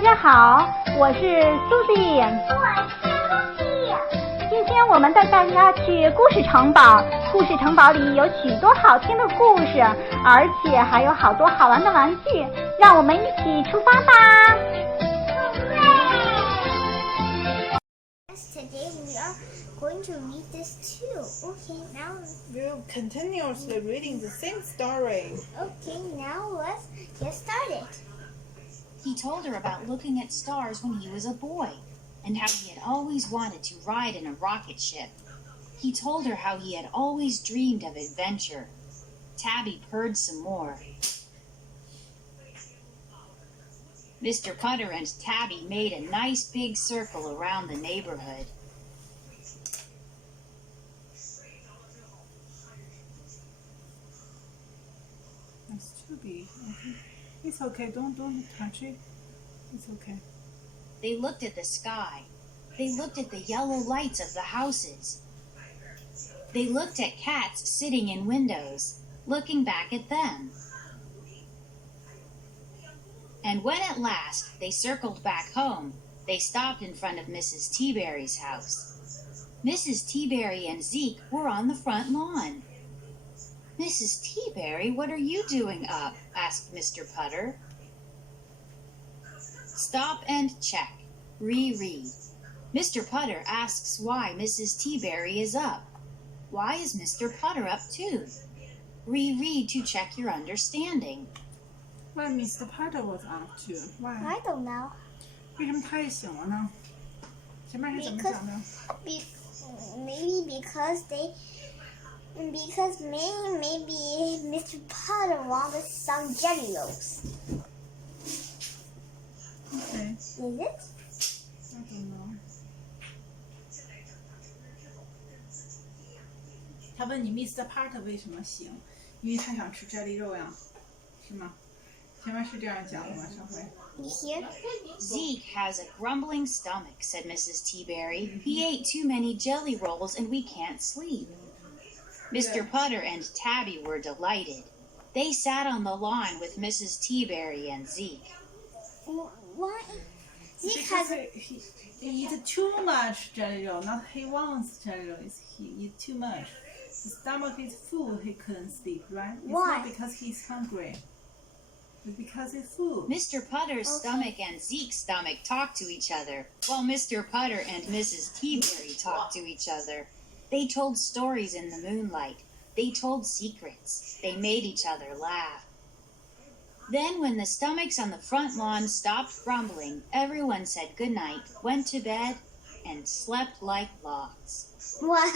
大家好，我是苏迪。我是露西。今天我们带大家去故事城堡，故事城堡里有许多好听的故事，而且还有好多好玩的玩具，让我们一起出发吧。Today we are going to read this too. Okay, now We're continuously reading the same story. okay, now let's get started. He told her about looking at stars when he was a boy, and how he had always wanted to ride in a rocket ship. He told her how he had always dreamed of adventure. Tabby purred some more. Mr. Putter and Tabby made a nice big circle around the neighborhood. It's too big. Okay. It's okay. Don't touch it. It's okay. They looked at the sky. They looked at the yellow lights of the houses. They looked at cats sitting in windows, looking back at them. And when at last they circled back home, they stopped in front of Mrs. Teaberry's house. Mrs. Teaberry and Zeke were on the front lawn. Mrs. Teaberry, what are you doing up? Asked Mr. Putter. Stop and check. Reread. Mr. Putter asks why Mrs. Teaberry is up. Why is Mr. Putter up too? Reread to check your understanding. Why Mr. Putter was up too? Why? I don't know. 为什么他也醒了呢？前面是怎么讲的？ Maybe because maybe Mr. Potter wanted some jelly rolls. Okay. Is it? I don't know. 他问你 Mr. Putter 为什么醒？因为他想吃 jelly 肉呀，是吗？前面是这样讲的吗？上回。 You hear? Zeke has a grumbling stomach, said Mrs. Teaberry. He ate too many jelly rolls and we can't sleep. Mr. Putter and Tabby were delighted. They sat on the lawn with Mrs. Teaberry and Zeke. Why? Zeke Because has he eat too much jelly roll. Not he wants jelly roll. It's he eat too much. His stomach is full. He couldn't sleep, right? It's Why? not because he's hungry. It's because it's full. Mr. Putter's stomach and Zeke's stomach talked to each other, while Mr. Putter and Mrs. Teaberry talked to each other. They told stories in the moonlight. They told secrets. They made each other laugh. Then, when the stomachs on the front lawn stopped grumbling, everyone said goodnight, went to bed, and slept like logs. what?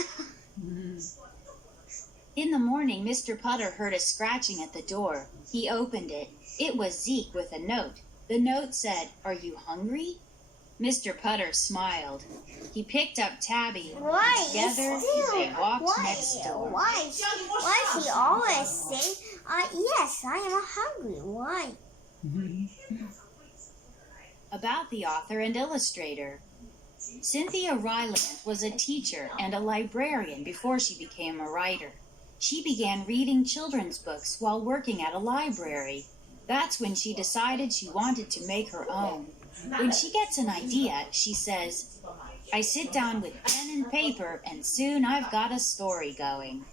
In the morning, Mr. Putter heard a scratching at the door. He opened it. It was Zeke with a note. The note said, "Are you hungry?" Mr. Putter smiled. He picked up Tabby. Why? Together, they walked next door. Why he always say, yes, I am hungry. Why? About the author and illustrator. Cynthia Ryland was a teacher and a librarian before she became a writer. She began reading children's books while working at a library. That's when she decided she wanted to make her own. When she gets an idea, she says, I sit down with pen and paper and soon I've got a story going.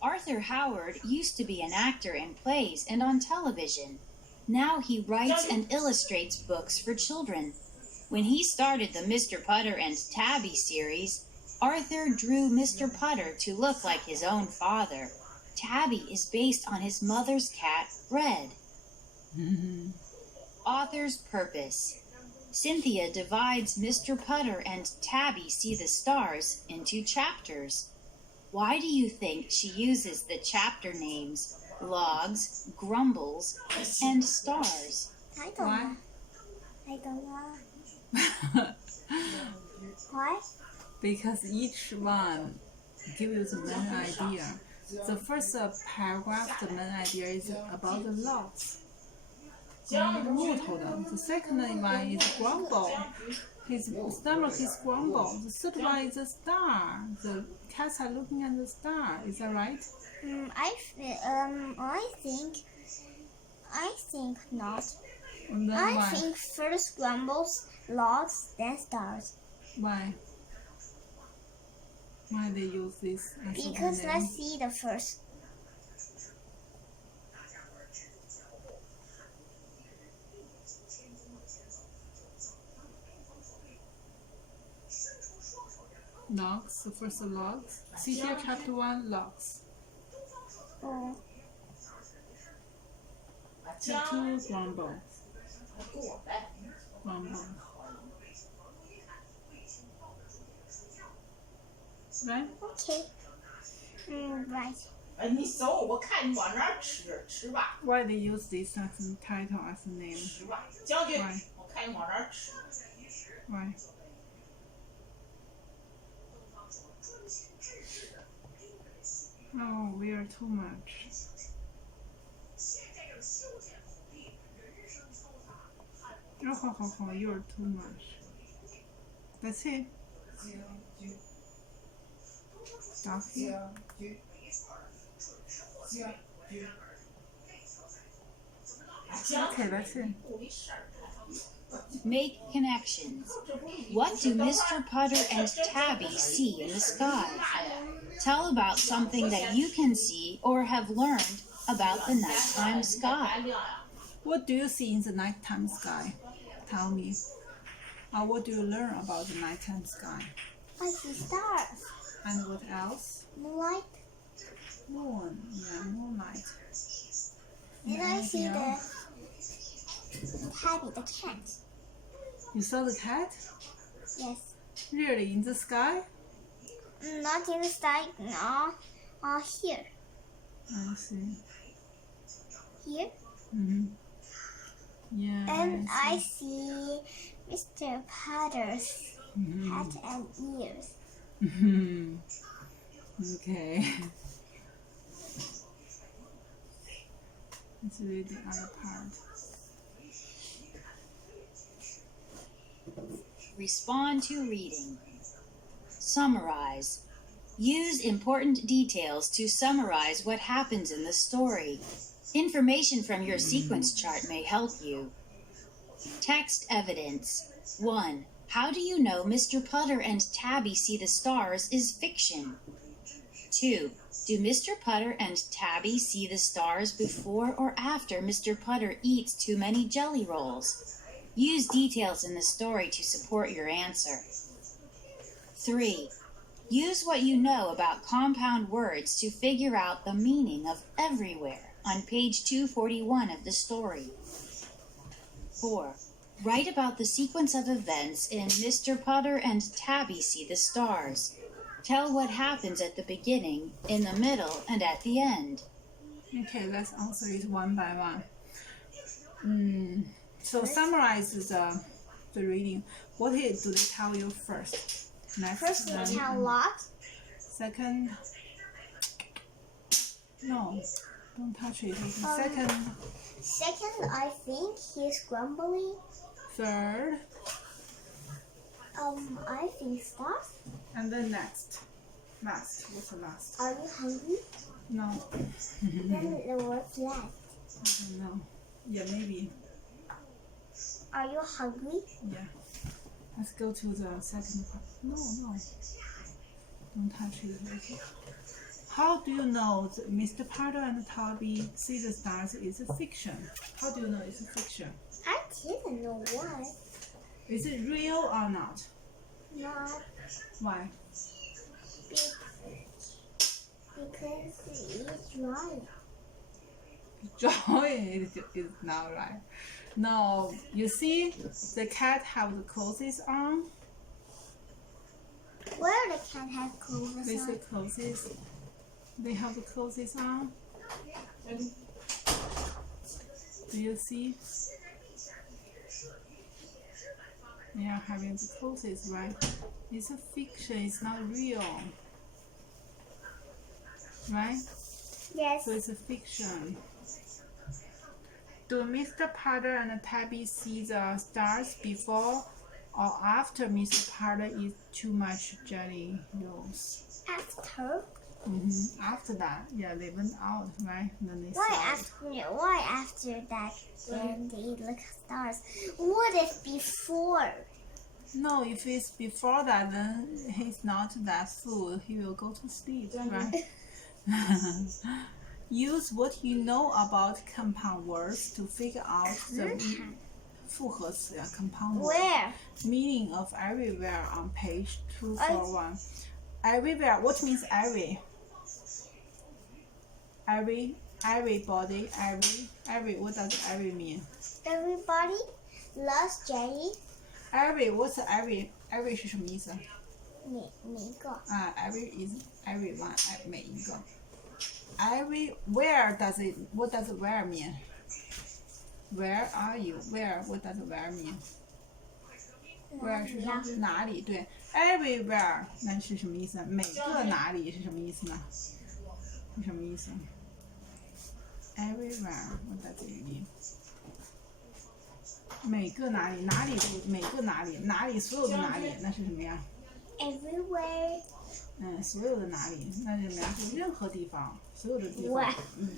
Arthur Howard used to be an actor in plays and on television. Now he writes and illustrates books for children. When he started the Mr. Putter and Tabby series, Arthur drew Mr. Putter to look like his own father. Tabby is based on his mother's cat, Red. Author's purpose. Cynthia divides Mr. Putter and Tabby See the Stars into chapters. Why do you think she uses the chapter names Logs, Grumbles, and Stars? I don't Why? know. I don't know. Why? Because each one gives you the main idea. The first paragraph, the main idea is about the logs. 木头的. The second one is grumble. His stomach is grumble. The third one is a star. The cats are looking at the star. Is that right? I think not. And then I why? think first grumbles, logs, then stars. Why? Why they use this as Because a name? let's see the first. Logs, the first logs. See here, chapter 1, logs. Oh, Chapter 2, grumble. Grumble. Right? okay. Right. 你走，我看你往哪儿吃吧， Why they use this as a title, as a name? 吃吧，将军 Why?，我看你往哪儿吃。 Why? Oh, we are too much. Oh, you're too much. That's it. Stop here. Okay, that's it. Make connections. What do Mr. Putter and Tabby see in the sky? Tell about something that you can see or have learned about the nighttime sky. What do you see in the nighttime sky? Tell me. What do you learn about the nighttime sky? I see stars. And what else? Moonlight. Moon. Yeah, moonlight. Then I see Yeah. the tabby, the cat. You saw the cat? Yes. Really, in the sky? Not in the sky, no. Here. I see. Here. Mm-hmm. Yeah. And I see Mr. Potter's hat and ears. Mm-hmm. Okay. Let's read the other part. Respond to reading. Summarize. Use important details to summarize what happens in the story. Information from your sequence chart may help you. Text evidence. 1. How do you know Mr. Putter and Tabby see the stars is fiction? 2. Do Mr. Putter and Tabby see the stars before or after Mr. Putter eats too many jelly rolls? Use details in the story to support your answer. 3. Use what you know about compound words to figure out the meaning of everywhere on page 241 of the story. 4. Write about the sequence of events in Mr. Putter and Tabby See the Stars. Tell what happens at the beginning, in the middle, and at the end. Okay, let's answer it one by one. So summarize the reading. What do they tell you first? Next, First, they then, tell lot. Second, no, don't touch it. Second, Second, I think he's grumbling. third, I think stuff. and then next. Last. What's the last? Are you hungry? No. Then what's left? I don't know. Yeah, maybe. Are you hungry? Yeah. Let's go to the second part. No. Don't touch it. Okay. How do you know that Mr. Potter and Tabby See the Stars is a fiction? How do you know it's a fiction? I didn't know why. Is it real or not? Not Why? because it's right. Joy is not right. No, you see, the cat have the clothes on. Where the cat has clothes They on? say clothes. They have the clothes on. Do you see? They are having the clothes, right? It's a fiction. It's not real, right? Yes. So it's a fiction. Do Mr. Potter and Tabby see the stars before or after Mr. Potter eats too much jelly rolls? After. After that, yeah, they went out, right? And then they Why after that then they look at stars? What if before? No, if it's before that, then he's not that fool. He will go to sleep, right? Use what you know about compound words to figure out the 复合词 compound word. Where? Meaning of everywhere on page 241. Everywhere. What means every? Everybody. Every. What does every mean? Everybody loves jelly. Every. What's every? Every 是什么意思？每一个。Every is everyone. 每一个。Every. Where does it? What does where mean? Where are you? Where? What does where mean? Where 是哪里？对 ，everywhere 那是什么意思？每个哪里是什么意思呢？是什么意思 ？Everywhere what does it mean? 每个哪里？哪里都每个哪里？哪里所有的哪里？那是什么呀 ？Everywhere. 所有的哪里？那是什么呀？就任何地方，所有的地方。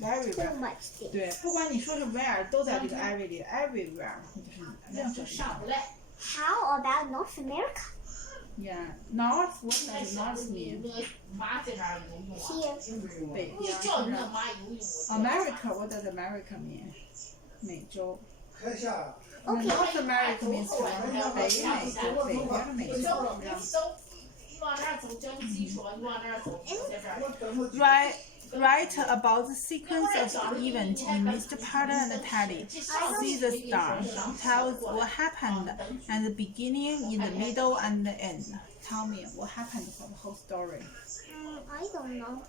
Everywhere. Too much. 对，不管你说是 where， 都在这个 every 里 ，everywhere 就是任何地方。How about North America? Yeah, North. What does North mean? 北边。America. What does America mean? 美洲。North America means 北美，北边的美洲。Write about the sequence of the event in Mr. Potter and Teddy. See the star. Tell what happened at the beginning, in the middle, and the end. Tell me what happened for the whole story. I don't know.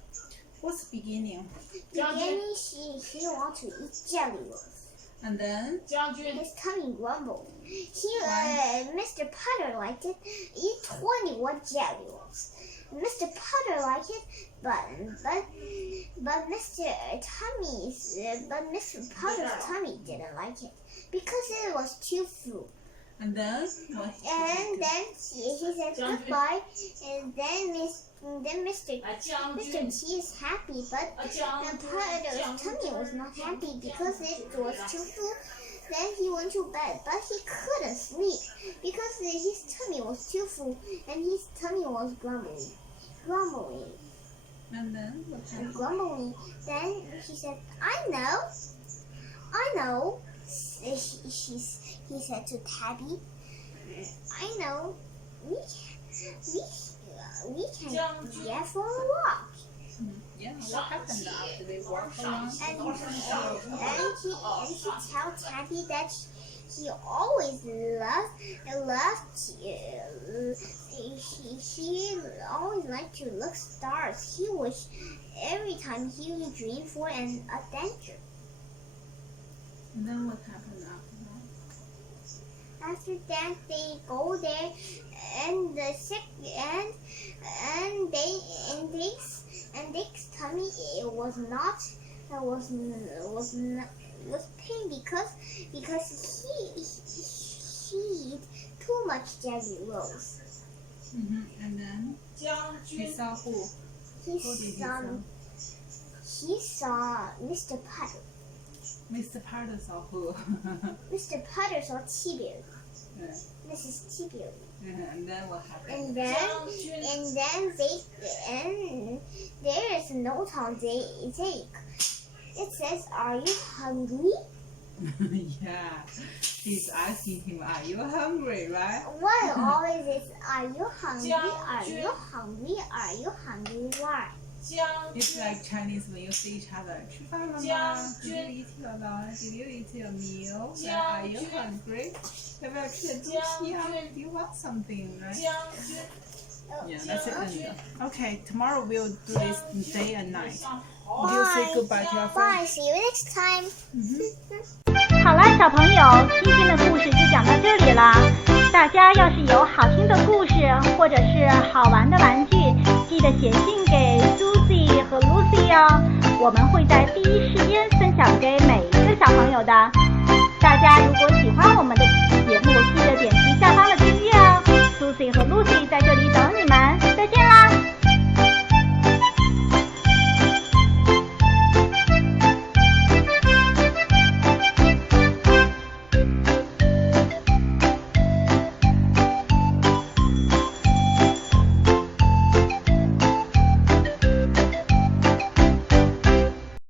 What's the beginning? Beginning, he wants to eat jelly rolls. And then? His tummy grumbled. Mr. Potter liked it. Eat 21 jelly rolls. Mr. Potter liked it, but Mr. Potter's tummy didn't like it because it was too full. And then? And then he said goodbye. And then Mr. T is happy, but Potter's tummy was not happy because it was too full. Then he went to bed, but he couldn't sleep because his tummy was too full and his tummy was grumbling. And then what happened? Grumbling. Then he said, I know. He said to Tabby, I know. We can get for a walk. Yeah, what happened after they walked along? And he tells Tabby that he always he always liked to look stars. He wished every time he would dream for an adventure. And then what happened after that? After that, they go there, and Dick's tummy was pain because he ate too much jelly rolls. And then he saw who? He saw Mr. Potter. Mr. Potter saw who? Mr. Potter saw Tiberius. Yeah. Mrs. Tiberius. And then what happened? And there is a note on Jake. It says, "Are you hungry?" Yeah, he's asking him, "Are you hungry?" Right? What always is, "Are you hungry? Are you hungry? Are you hungry?" Why? It's like Chinese when you see each other. 吃饭了吗 Did you eat your lunch? Did you eat your meal? Are you hungry? 要不要吃点东西啊 Do you want something? Right? Yeah, that's the end. Okay, tomorrow we'll do this day and night. Will you say goodbye to your Bye. friends? See you next time. 好了，小朋友，今天的故事就讲到这里啦。大家要是有好听的故事或者是好玩的玩具，记得写信给 Susie 和 Lucy 哦，我们会在第一时间分享给每一个小朋友的。大家如果喜欢我们的节目，